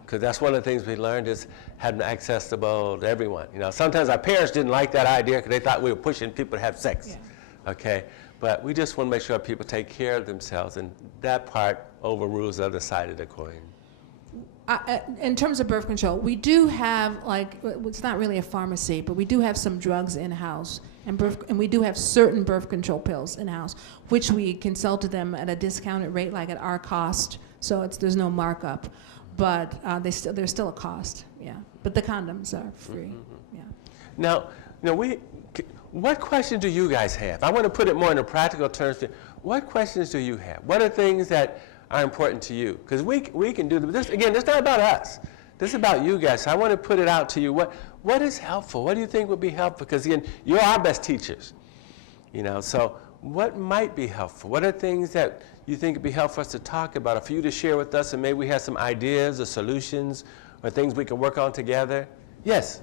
Because that's one of the things we learned is having them accessible to everyone. Sometimes our parents didn't like that idea because they thought we were pushing people to have sex. Yeah. Okay, but we just want to make sure people take care of themselves, and that part overrules the other side of the coin. In terms of birth control, we do have, it's not really a pharmacy, but we do have some drugs in-house, and we do have certain birth control pills in-house, which we can sell to them at a discounted rate, like at our cost, so there's no markup. But there's still a cost, yeah. But the condoms are free, yeah. Now, what questions do you guys have? I want to put it more into practical terms. What questions do you have? What are things that are important to you? Because we can do this. Again, it's not about us. This is about you guys. So I want to put it out to you. What is helpful? What do you think would be helpful? Because again, you're our best teachers. So what might be helpful? What are things that you think would be helpful for us to talk about, or for you to share with us, and maybe we have some ideas or solutions or things we can work on together? Yes.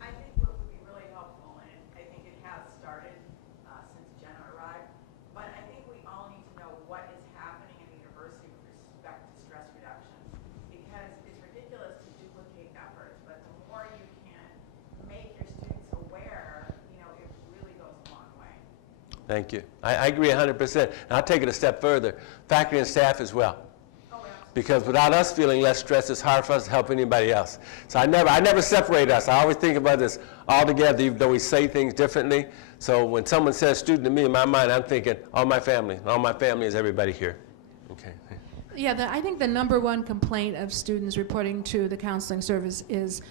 I think what would be really helpful, and I think it has started since Jenna arrived, but I think we all need to know what is happening in the university with respect to stress reduction, because it's ridiculous to duplicate efforts, but the more you can make your students aware, it really goes a long way. Thank you. I agree 100%. And I'll take it a step further. Faculty and staff as well. Oh, absolutely. Because without us feeling less stress, it's hard for us to help anybody else. So I never separate us. I always think about this all together, even though we say things differently. So when someone says student to me, in my mind, I'm thinking, all my family. All my family is everybody here. Okay. Yeah, I think the number one complaint of students reporting to the counseling service is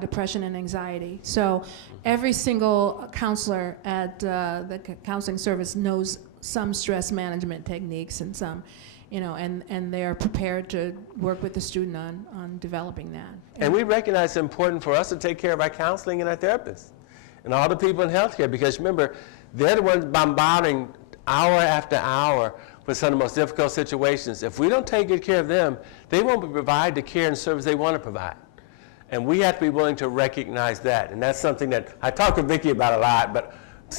depression and anxiety. So every single counselor at the counseling service knows some stress management techniques and some, and they are prepared to work with the student on developing that. And we recognize it's important for us to take care of our counseling and our therapists and all the people in healthcare, because remember, they're the ones bombarding hour after hour with some of the most difficult situations. If we don't take good care of them, they won't provide the care and service they want to provide. And we have to be willing to recognize that. And that's something that I talk with Vicki about a lot, but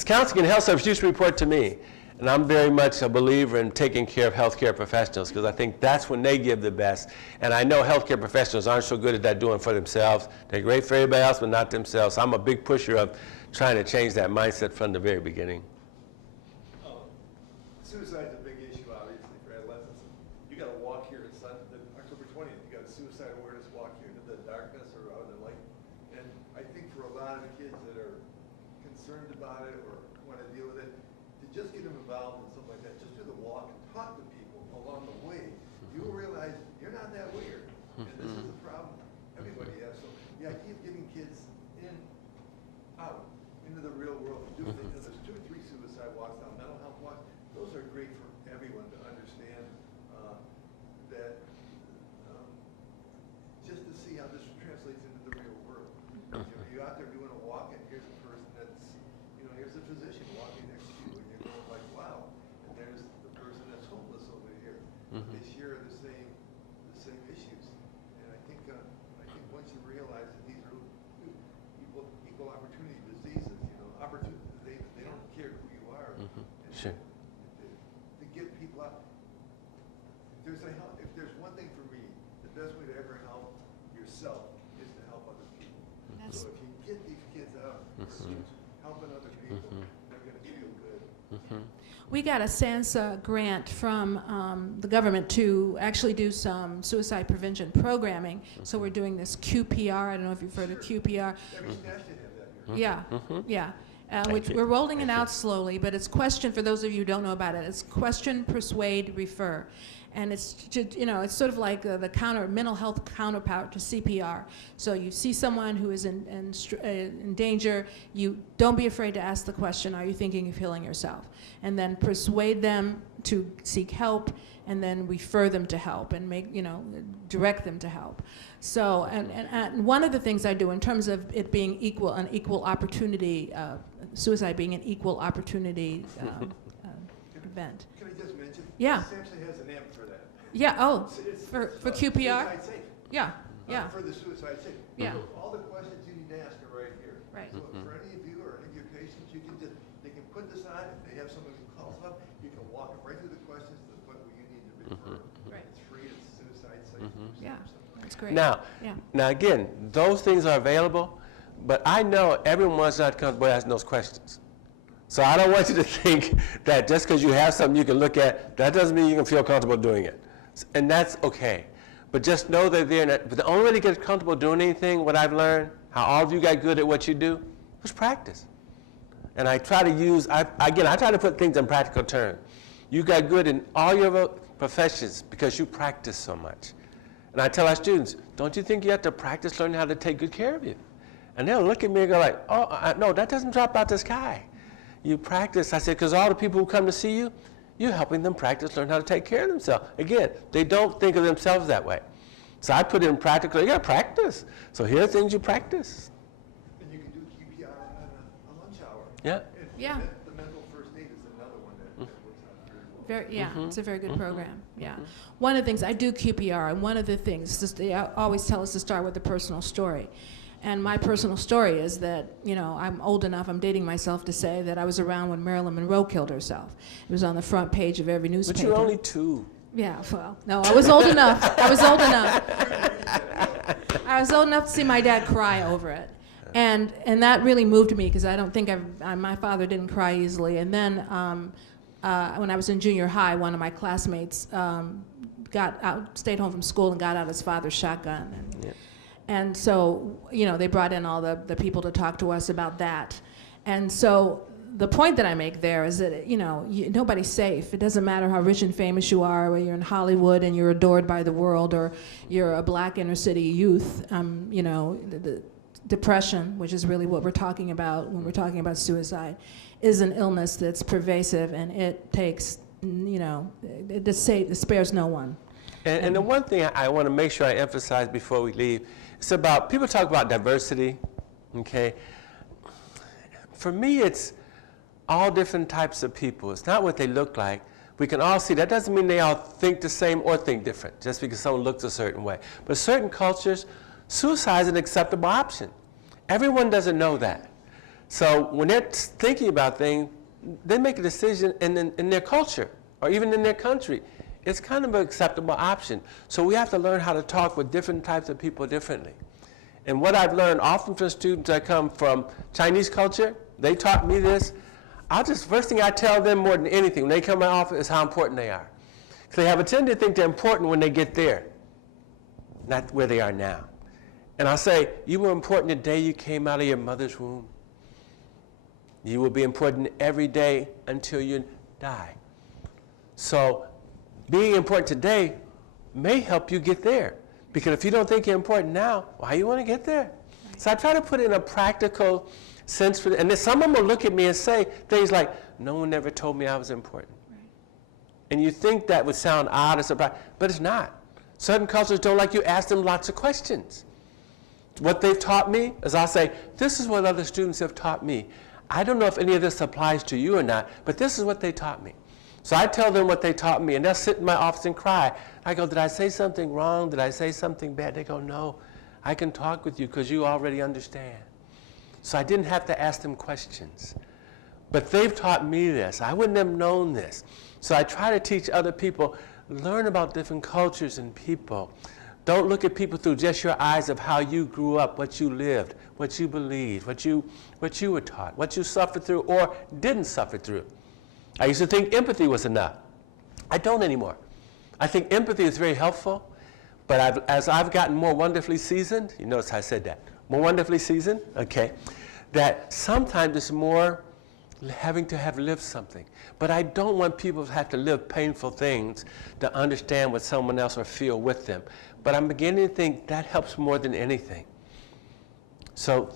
counseling and health service used to report to me. And I'm very much a believer in taking care of healthcare professionals, because I think that's when they give the best. And I know healthcare professionals aren't so good at that doing for themselves. They're great for everybody else, but not themselves. So I'm a big pusher of trying to change that mindset from the very beginning. Suicide's a big issue, obviously, for adolescents. You got to walk here October 20th. You got a suicide awareness walk here into the darkness or out in the light. And I think for a lot of the kids that are concerned about it or want to deal with it, to just get them involved and stuff like that, just do the walk and talk to people along the way. You will realize you're not that weird. And this is the problem everybody has. So the idea of getting kids out into the real world, do things. You know, there's 2 or 3 suicide walks now, mental health walks. Those are great for everyone to understand that just to see how this translates into the real world. You know, you're out there doing a walk, and here's a person that's, you know, here's a physician walking next to you, and you're going like, wow. And there's the person that's homeless over here. They share the same issues. And I think once you realize that these are equal opportunity diseases, you know, they don't care who you are. Sure. To get people out. If there's one thing for me, the best way to ever help yourself is to help other people. So if you get these kids out, helping other people, they're going to feel good. We got a SANSA grant from the government to actually do some suicide prevention programming. So we're doing this QPR. I don't know if you've heard of QPR. Every staff should have that here. Yeah, yeah. Which we're rolling it out slowly, but it's question, for those of you who don't know about it, it's question, persuade, refer. And it's, you know, it's sort of like the mental health counterpart to CPR. So you see someone who is in danger, you don't be afraid to ask the question, are you thinking of killing yourself? And then persuade them to seek help, and then refer them to help and direct them to help. So, and one of the things I do in terms of it being an equal opportunity, suicide being an equal opportunity event. Can I just mention? Yeah. Samson has an app for that. Yeah, It's for QPR? Suicide safe. Yeah, yeah. For the suicide safe. Yeah. So all the questions you need to ask are right here. Right. So for any of you or any of your patients, they can put this on. If they have someone who calls up, you can walk them right through the questions to the point where you need to refer. Right. It's free. It's suicide safe. Yeah, that's great. Now, Yeah. now again, those things are available, but I know everyone's not comfortable asking those questions. So I don't want you to think that just because you have something you can look at, that doesn't mean you can feel comfortable doing it. And that's okay. But just know that but the only way to get comfortable doing anything, what I've learned, how all of you got good at what you do, was practice. And I try to I try to put things in practical terms. You got good in all your professions because you practice so much. And I tell our students, don't you think you have to practice learning how to take good care of you? And they'll look at me and go like, oh, no, that doesn't drop out the sky. You practice. I said, because all the people who come to see you, you're helping them practice, learn how to take care of themselves. Again, they don't think of themselves that way. So I put it in practical, you got to practice. So here are things you practice. And you can do QPR on a lunch hour. Yeah. And Yeah. The mental first aid is another one that works out very well. It's a very good program. Yeah. One of the things, I do QPR, and one of the things, they always tell us to start with a personal story. And my personal story is that, I'm old enough, I'm dating myself to say that I was around when Marilyn Monroe killed herself. It was on the front page of every newspaper. But you're only 2. Yeah, well, no, I was old enough. I was old enough to see my dad cry over it. And that really moved me because I don't think my father didn't cry easily. And then when I was in junior high, one of my classmates stayed home from school and got out his father's shotgun. And so, they brought in all the people to talk to us about that. And so the point that I make there is that, nobody's safe. It doesn't matter how rich and famous you are, whether you're in Hollywood and you're adored by the world, or you're a black inner city youth. The depression, which is really what we're talking about when we're talking about suicide, is an illness that's pervasive, and it takes, it spares no one. And the one thing I want to make sure I emphasize before we leave, it's about, people talk about diversity, okay? For me, it's all different types of people. It's not what they look like. We can all see, that doesn't mean they all think the same or think different, just because someone looks a certain way. But certain cultures, suicide is an acceptable option. Everyone doesn't know that. So when they're thinking about things, they make a decision in their culture, or even in their country. It's kind of an acceptable option. So we have to learn how to talk with different types of people differently. And what I've learned often from students that come from Chinese culture, they taught me this. First thing I tell them more than anything when they come to my office is how important they are. Because they have a tendency to think they're important when they get there, not where they are now. And I'll say, you were important the day you came out of your mother's womb. You will be important every day until you die. So being important today may help you get there. Because if you don't think you're important now, why you want to get there? Right. So I try to put in a practical sense for and then someone will look at me and say things like, no one ever told me I was important. Right. And you think that would sound odd or surprising, but it's not. Certain cultures don't like you ask them lots of questions. What they've taught me is I'll say, this is what other students have taught me. I don't know if any of this applies to you or not, but this is what they taught me. So I tell them what they taught me, and they'll sit in my office and cry. I go, did I say something wrong? Did I say something bad? They go, no, I can talk with you because you already understand. So I didn't have to ask them questions. But they've taught me this. I wouldn't have known this. So I try to teach other people, learn about different cultures and people. Don't look at people through just your eyes of how you grew up, what you lived, what you believed, what you were taught, what you suffered through or didn't suffer through. I used to think empathy was enough. I don't anymore. I think empathy is very helpful, but as I've gotten more wonderfully seasoned, you notice I said that, more wonderfully seasoned, okay, that sometimes it's more having to have lived something. But I don't want people to have to live painful things to understand what someone else or feel with them. But I'm beginning to think that helps more than anything. So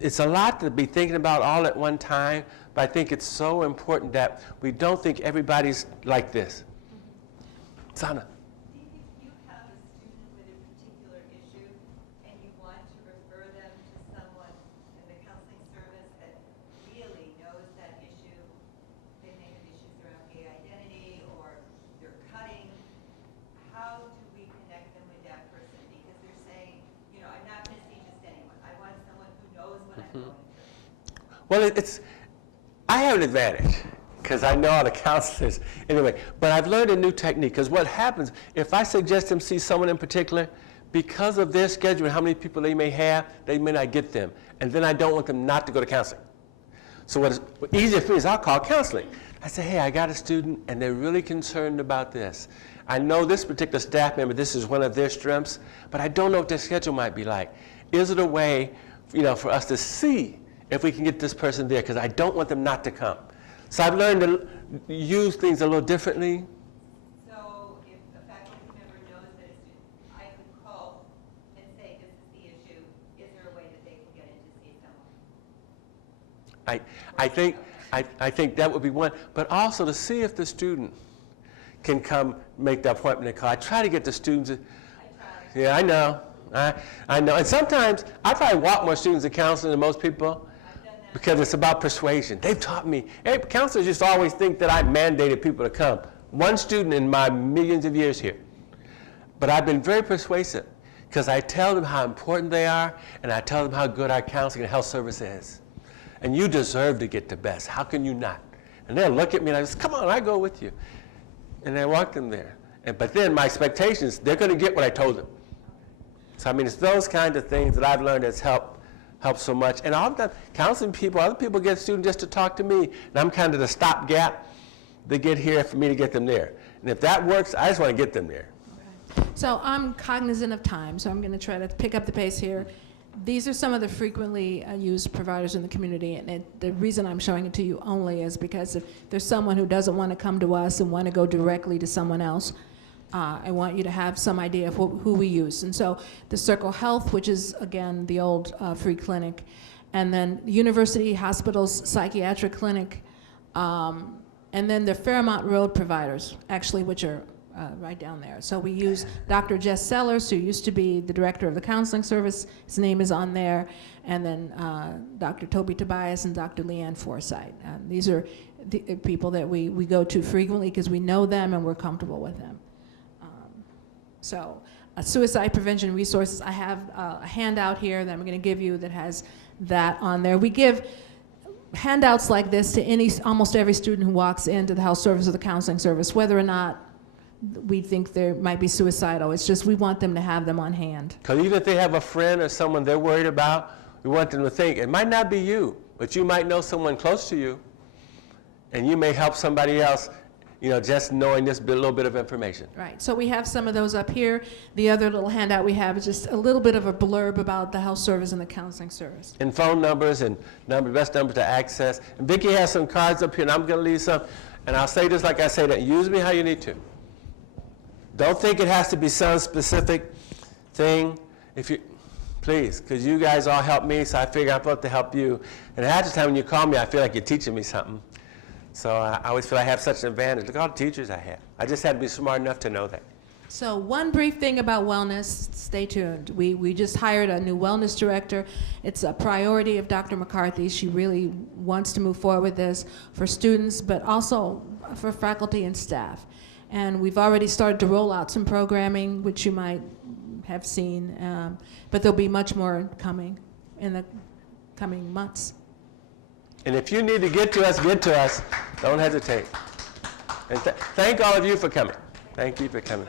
it's a lot to be thinking about all at one time, but I think it's so important that we don't think everybody's like this. Sana. Do you think you have a student with a particular issue and you want to refer them to someone in the counseling service that really knows that issue? They may have issues around gay identity or they're cutting. How do we connect them with that person? Because they're saying, you know, I'm not going to see just anyone. I want someone who knows what I'm going through. Well, I have an advantage because I know all the counselors anyway, but I've learned a new technique because what happens, if I suggest them see someone in particular, because of their schedule and how many people they may have, they may not get them. And then I don't want them not to go to counseling. So what is easier for me is I'll call counseling. I say, hey, I got a student and they're really concerned about this. I know this particular staff member, this is one of their strengths, but I don't know what their schedule might be like. Is it a way, for us to see if we can get this person there? Because I don't want them not to come. So I've learned to use things a little differently. So if a faculty member knows that a student, I could call and say, this is the issue. Is there a way that they can get in to see someone? I think that would be one, but also to see if the student can come make the appointment and call. I try to get the students. Yeah, I know. I know. And sometimes I probably walk more students to counseling than most people because it's about persuasion. They've taught me. Counselors used to always think that I mandated people to come. One student in my millions of years here. But I've been very persuasive because I tell them how important they are and I tell them how good our counseling and health service is. And you deserve to get the best. How can you not? And they'll look at me and I say, come on, I go with you. And I walk them there. But then my expectations, they're going to get what I told them. So it's those kinds of things that I've learned that's helped so much. And often counseling people, other people get students just to talk to me. And I'm kind of the stopgap. They get here for me to get them there. And if that works, I just want to get them there. Okay. So I'm cognizant of time, so I'm going to try to pick up the pace here. These are some of the frequently used providers in the community, and the reason I'm showing it to you only is because if there's someone who doesn't want to come to us and want to go directly to someone else, I want you to have some idea of who we use. And so the Circle Health, which is, again, the old free clinic, and then University Hospital's psychiatric clinic, and then the Fairmont Road providers, actually, which are right down there. So we use Dr. Jess Sellers, who used to be the director of the counseling service. His name is on there. And then Dr. Toby Tobias and Dr. Leanne Forsythe. These are the people that we go to frequently because we know them and we're comfortable with them. Suicide prevention resources. I have a handout here that I'm going to give you that has that on there. We give handouts like this to almost every student who walks into the health service or the counseling service, whether or not we think they might be suicidal. It's just we want them to have them on hand. Because even if they have a friend or someone they're worried about, we want them to think, it might not be you, but you might know someone close to you, and you may help somebody else, just knowing this little bit of information. Right, so we have some of those up here. The other little handout we have is just a little bit of a blurb about the health service and the counseling service. And phone numbers and best numbers to access. And Vicki has some cards up here, and I'm going to leave some. And I'll say this like I say that, use me how you need to. Don't think it has to be some specific thing. If you, please, because you guys all help me, so I figure I'm supposed to help you. And half the time when you call me, I feel like you're teaching me something. So I always feel I have such an advantage. Look at all the teachers I have. I just had to be smart enough to know that. So one brief thing about wellness, stay tuned. We just hired a new wellness director. It's a priority of Dr. McCarthy. She really wants to move forward with this for students, but also for faculty and staff. And we've already started to roll out some programming, which you might have seen, but there'll be much more coming in the coming months. And if you need to get to us, get to us. Don't hesitate. And thank all of you for coming. Thank you for coming.